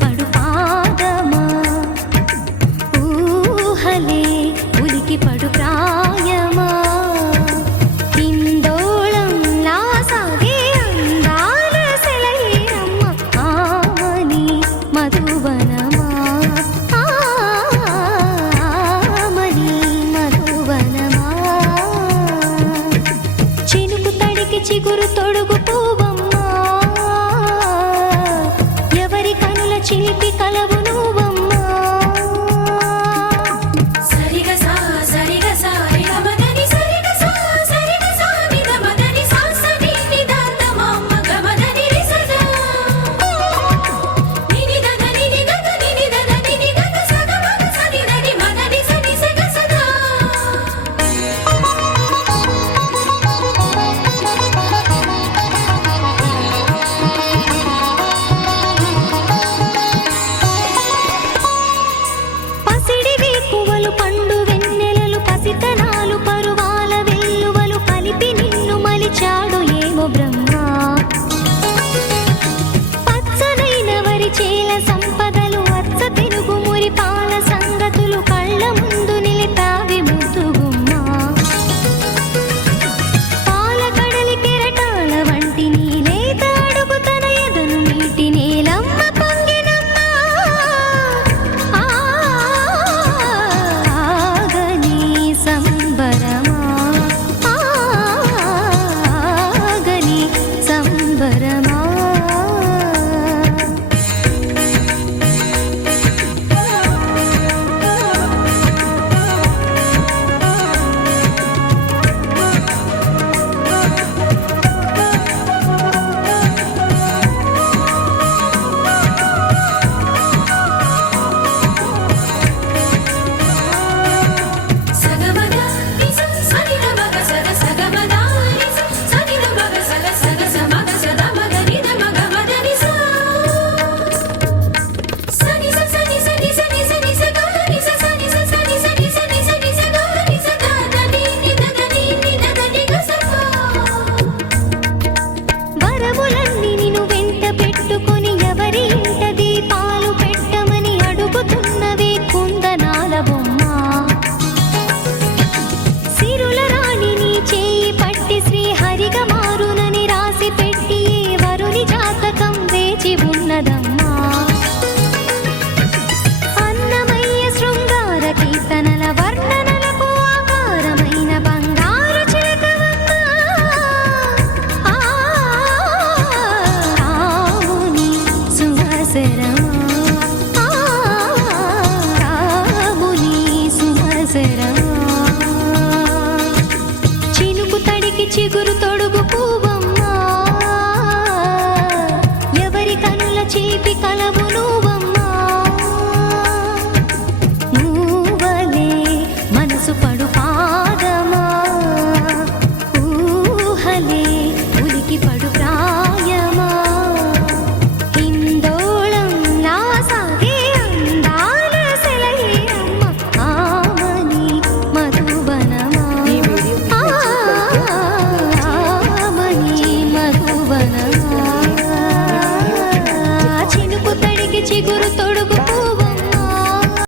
పడు పాదమా ఊహలే ఉలికి పడు ప్రాయమా కిందోళంలా సాగే అందాల సెలయేరమ్మ ఆమని మధువనమా ఆమని మధువనమా చినుకు తడికి చిగురు తొడుగు పూవమ్మా ఎవరి కనుల చిలిపి కలవు నువ్వమ్మా సరిగా సా సరిగా సా నిగమదని సరిగా సా సరిగా సా నిగమదని సా సని నిదాత మమ్మ గమదని రిసదా నినిదద నినిదద నినిదద నినిదద సగ మగ సని నని మగని సని సగ సదా పసిడి వేకువలు పండు వెన్నెలలు పసితనాలు పరువాల వెల్లువలు కలిపి నిన్ను మలిచాడు ఏమో బ్రహ్మ పచ్చనైన వరి చేల సంపదలు అచ్చ తెలుగు మురి పాల సంగతులు కళ్ళ ముందు నిలితావి ముద్దుగుమ్మ పాల కడలి కెరటాల వంటి నీలేత అడుగు తన ఎదను నీటి నీలమ్మ పొంగినమ్మ ఆగని సంబరమా ఆగని సంబరమా సగమగ నిస సనిద మగ సగ సగమగ నిస సనిద మగ సగ సగ సమగ సద మగ నిద మగ మద నిస సని స సని సని సని సని స గ నిస సని స సని సని సని సని స గ నిస ద ద ని ని ద ద ని ని ద ద ని గ స ప వరములన్నీ నిన్ను వెంట పెట్టుకొని ఎవరి ఇంట దీపాలు పెట్టమని అడుగుతున్నవే కుందనాల బొమ్మ సిరుల రాణి నీ చేయి పట్టి శ్రీహరిగా మారునని రాసి పెట్టి ఏ వరుని జాతకం వేచి ఉన్నదమ్మా అన్నమయ్య శృంగార కీర్తనల వర్ణనలకు ఆకారమైన బంగారు చిలకవమ్మ రాముని సుమసరమా రాముని సుమసరమా చినుకు తడికి చిగురు తొడుగు పూవమ్మా ఎవరి కనుల చిలిపి కలవు నువ్వు